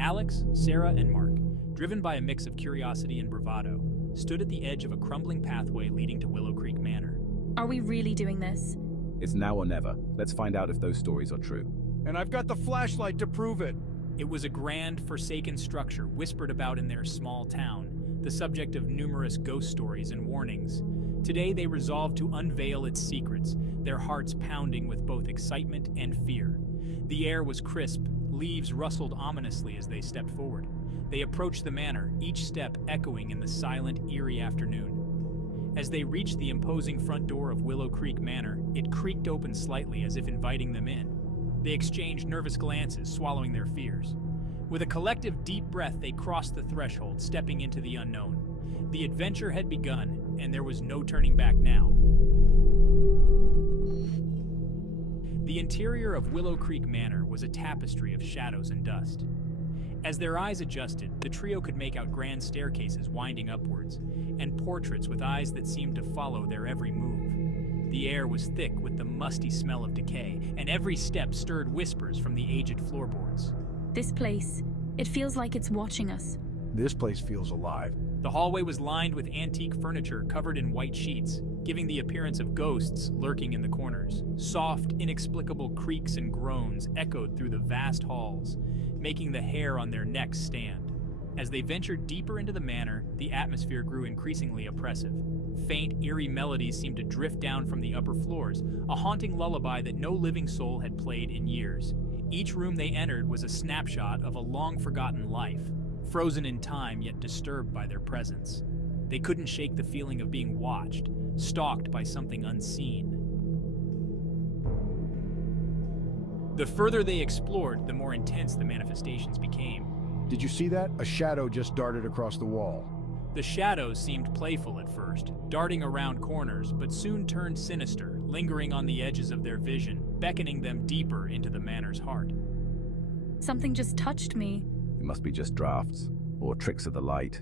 Alex, Sarah, and Mark, driven by a mix of curiosity and bravado, stood at the edge of a crumbling pathway leading to Willow Creek Manor. Are we really doing this? It's now or never. Let's find out if those stories are true. And I've got the flashlight to prove it. It was a grand, forsaken structure whispered about in their small town, the subject of numerous ghost stories and warnings. Today they resolved to unveil its secrets, their hearts pounding with both excitement and fear. The air was crisp, leaves rustled ominously as they stepped forward. They approached the manor, each step echoing in the silent, eerie afternoon. As they reached the imposing front door of Willow Creek Manor, it creaked open slightly as if inviting them in. They exchanged nervous glances, swallowing their fears. With a collective deep breath, they crossed the threshold, stepping into the unknown. The adventure had begun, and there was no turning back now. The interior of Willow Creek Manor was a tapestry of shadows and dust. As their eyes adjusted, the trio could make out grand staircases winding upwards, and portraits with eyes that seemed to follow their every move. The air was thick with the musty smell of decay, and every step stirred whispers from the aged floorboards. This place, it feels like it's watching us. This place feels alive. The hallway was lined with antique furniture covered in white sheets, giving the appearance of ghosts lurking in the corners. Soft, inexplicable creaks and groans echoed through the vast halls, making the hair on their necks stand. As they ventured deeper into the manor, the atmosphere grew increasingly oppressive. Faint, eerie melodies seemed to drift down from the upper floors, a haunting lullaby that no living soul had played in years. Each room they entered was a snapshot of a long-forgotten life, frozen in time yet disturbed by their presence. They couldn't shake the feeling of being watched, stalked by something unseen. The further they explored, the more intense the manifestations became. Did you see that? A shadow just darted across the wall. The shadows seemed playful at first, darting around corners, but soon turned sinister, lingering on the edges of their vision, beckoning them deeper into the manor's heart. Something just touched me. It must be just drafts, or tricks of the light.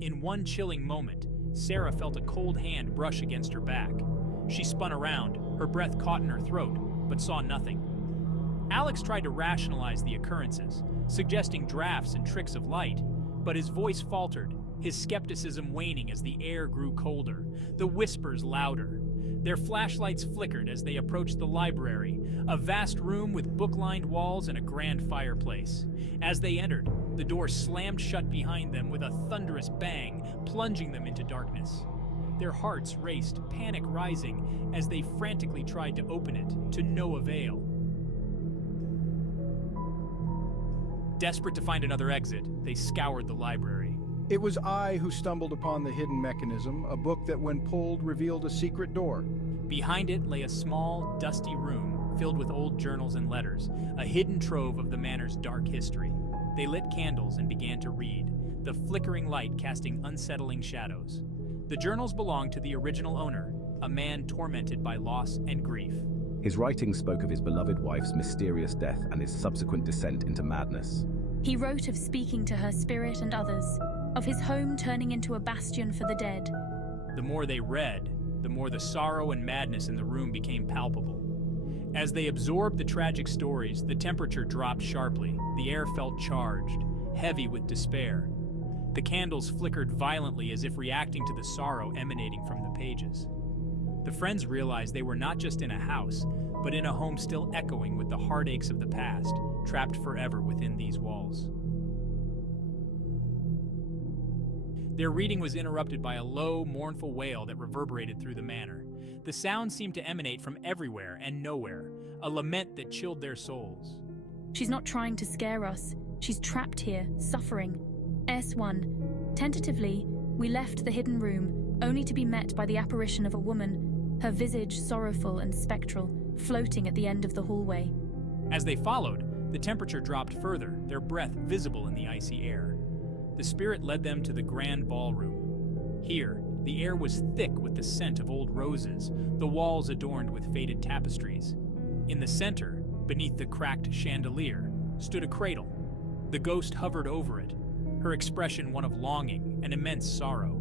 In one chilling moment, Sarah felt a cold hand brush against her back. She spun around, her breath caught in her throat, but saw nothing. Alex tried to rationalize the occurrences, suggesting drafts and tricks of light, but his voice faltered, his skepticism waning as the air grew colder, the whispers louder. Their flashlights flickered as they approached the library, a vast room with book-lined walls and a grand fireplace. As they entered, the door slammed shut behind them with a thunderous bang, plunging them into darkness. Their hearts raced, panic rising, as they frantically tried to open it, to no avail. Desperate to find another exit, they scoured the library. It was I who stumbled upon the hidden mechanism, a book that when pulled revealed a secret door. Behind it lay a small, dusty room filled with old journals and letters, a hidden trove of the manor's dark history. They lit candles and began to read, the flickering light casting unsettling shadows. The journals belonged to the original owner, a man tormented by loss and grief. His writings spoke of his beloved wife's mysterious death and his subsequent descent into madness. He wrote of speaking to her spirit and others, of his home turning into a bastion for the dead. The more they read, the more the sorrow and madness in the room became palpable. As they absorbed the tragic stories, the temperature dropped sharply. The air felt charged, heavy with despair. The candles flickered violently as if reacting to the sorrow emanating from the pages. The friends realized they were not just in a house, but in a home still echoing with the heartaches of the past, trapped forever within these walls. Their reading was interrupted by a low, mournful wail that reverberated through the manor. The sound seemed to emanate from everywhere and nowhere, a lament that chilled their souls. She's not trying to scare us. She's trapped here, suffering. S1. Tentatively, we left the hidden room, only to be met by the apparition of a woman, her visage sorrowful and spectral, floating at the end of the hallway. As they followed, the temperature dropped further, their breath visible in the icy air. The spirit led them to the grand ballroom. Here, the air was thick with the scent of old roses, the walls adorned with faded tapestries. In the center, beneath the cracked chandelier, stood a cradle. The ghost hovered over it, her expression one of longing and immense sorrow.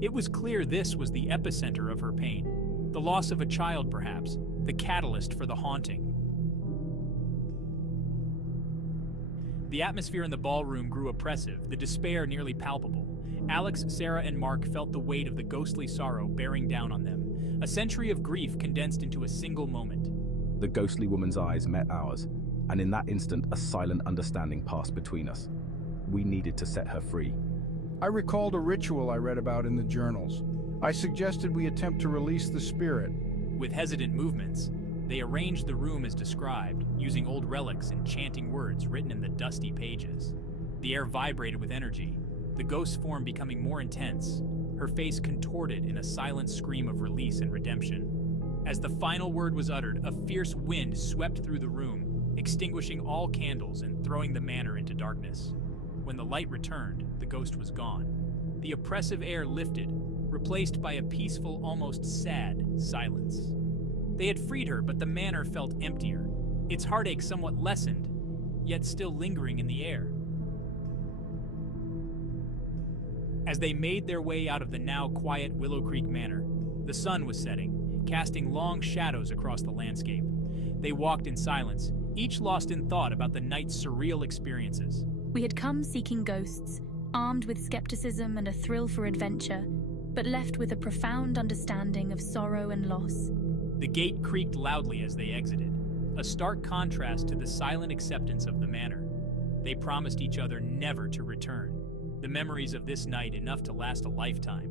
It was clear this was the epicenter of her pain, the loss of a child perhaps, the catalyst for the haunting. The atmosphere in the ballroom grew oppressive, the despair nearly palpable. Alex, Sarah, and Mark felt the weight of the ghostly sorrow bearing down on them. A century of grief condensed into a single moment. The ghostly woman's eyes met ours, and in that instant a silent understanding passed between us. We needed to set her free. I recalled a ritual I read about in the journals. I suggested we attempt to release the spirit. With hesitant movements, they arranged the room as described, using old relics and chanting words written in the dusty pages. The air vibrated with energy, the ghost's form becoming more intense, her face contorted in a silent scream of release and redemption. As the final word was uttered, a fierce wind swept through the room, extinguishing all candles and throwing the manor into darkness. When the light returned, the ghost was gone. The oppressive air lifted, replaced by a peaceful, almost sad silence. They had freed her, but the manor felt emptier, its heartache somewhat lessened, yet still lingering in the air. As they made their way out of the now quiet Willow Creek Manor, the sun was setting, casting long shadows across the landscape. They walked in silence, each lost in thought about the night's surreal experiences. We had come seeking ghosts, armed with skepticism and a thrill for adventure, but left with a profound understanding of sorrow and loss. The gate creaked loudly as they exited, a stark contrast to the silent acceptance of the manor. They promised each other never to return, the memories of this night enough to last a lifetime.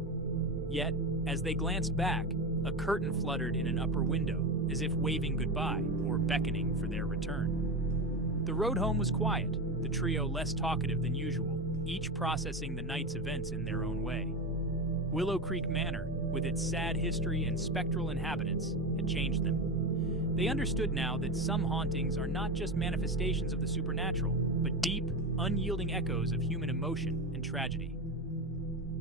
Yet, as they glanced back, a curtain fluttered in an upper window, as if waving goodbye or beckoning for their return. The road home was quiet, the trio less talkative than usual, each processing the night's events in their own way. Willow Creek Manor, with its sad history and spectral inhabitants, had changed them. They understood now that some hauntings are not just manifestations of the supernatural, but deep, unyielding echoes of human emotion and tragedy.